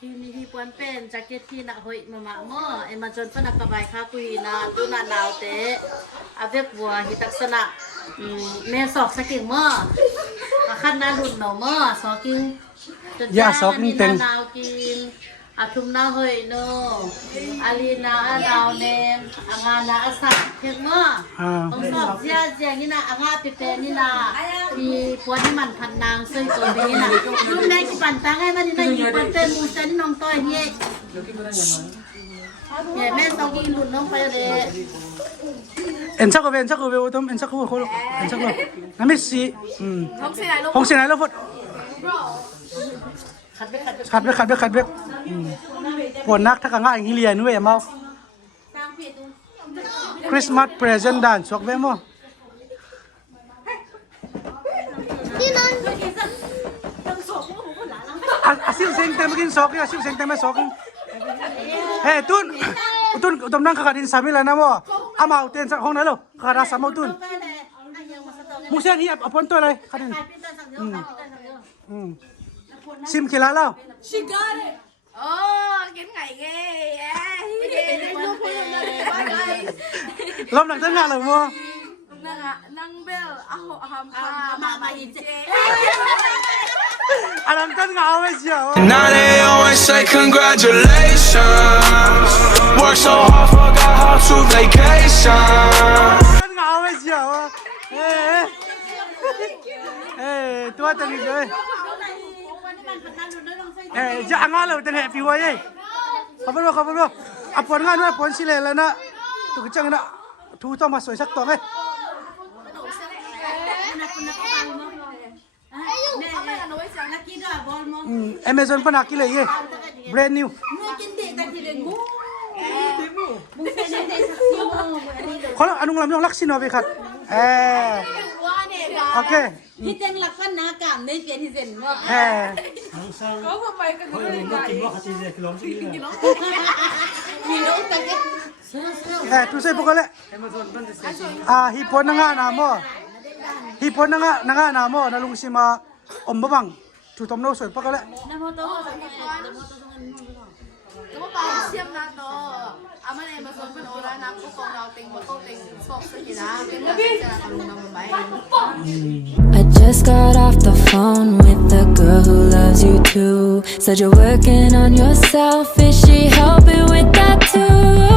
Hini puan pen jaket hina hoi mama mo Amazon pa nakabay ka ko hina tu na naute avek bua hitak sana me sok saking mo akan na lun no mo soking soking teng naw kin atum na hoi no alina anaw nem angana asak ken mo ong sok sia ni na anga pepe ni na di puan ni manพันนางซึ่งตัวนี้นะรุ่นแรกที่ปั่นตั้งให้มันนี่นะอยู่บนเต้นมูเซนน้องต้อยเนี่ยแม่ต้องกินรุ่นน้องไปเลย엔차고 배 오tom 엔차고 홀 엔차고 나미씨 홍신아이 로봇ขัดเบกปวดนักถ้ากังอ่ะอิเลียนเว้ยมาคริสต์มาสเพรสเซนต์ดันสวกเว้ยมั้งซิวเซงเต็มกินสอกyaซิวเซงเต็มไม่สอกเฮ้ตุนตุนนั่งขัดดินสามีแล้วนะมั้งอามาเต้นห้องไหนลูกขัดราสามตุนมุเซียนที่เอาปนตัวเลยขัดดินซิมกี่ล้านแล้วกินไงเงี้ยล้มหนักตั้งงานเลยมั้งนางเบลเอามาอีเจอันนั้นตั้งงานไม่เชียว Now they always say congratulations. Work so hard, forgot how to vacation. ตั้งงานไม่เชียวตัวตั้งอีกเลยจะอ่างงานเลยตั้งแห่ปีไว้ขอบคุณอ่ะปนงานด้วยปนสิเลยแล้วนะตุกจังนะทูต้องมาสวยสักตัวไหมAmazon ปนักกี่เลยbrand new คนละอนุกรรมยองลักษิณอไปขัดโอเคที่เจงหลักพันนากรรมในเกียรติเซนว่าก็ทำไมกันเลยกินว่าเขาจีเรียร้องจีเรียมีลูกตะเกียบtu saya pokoknya hipon na nga namo hipon na nga namo nalung si ma ombabang tutom no soy pakalaก็ไปเชื่อมนะต่ออามันเองมาส่วนเป็นโอรานักพวกเราเต็งมาโตเต็งสอบสกิลาเป็นแบบจะทำนำไป I just got off the phone with the girl who loves you too. Said you're working on yourself. Is she helping with that too?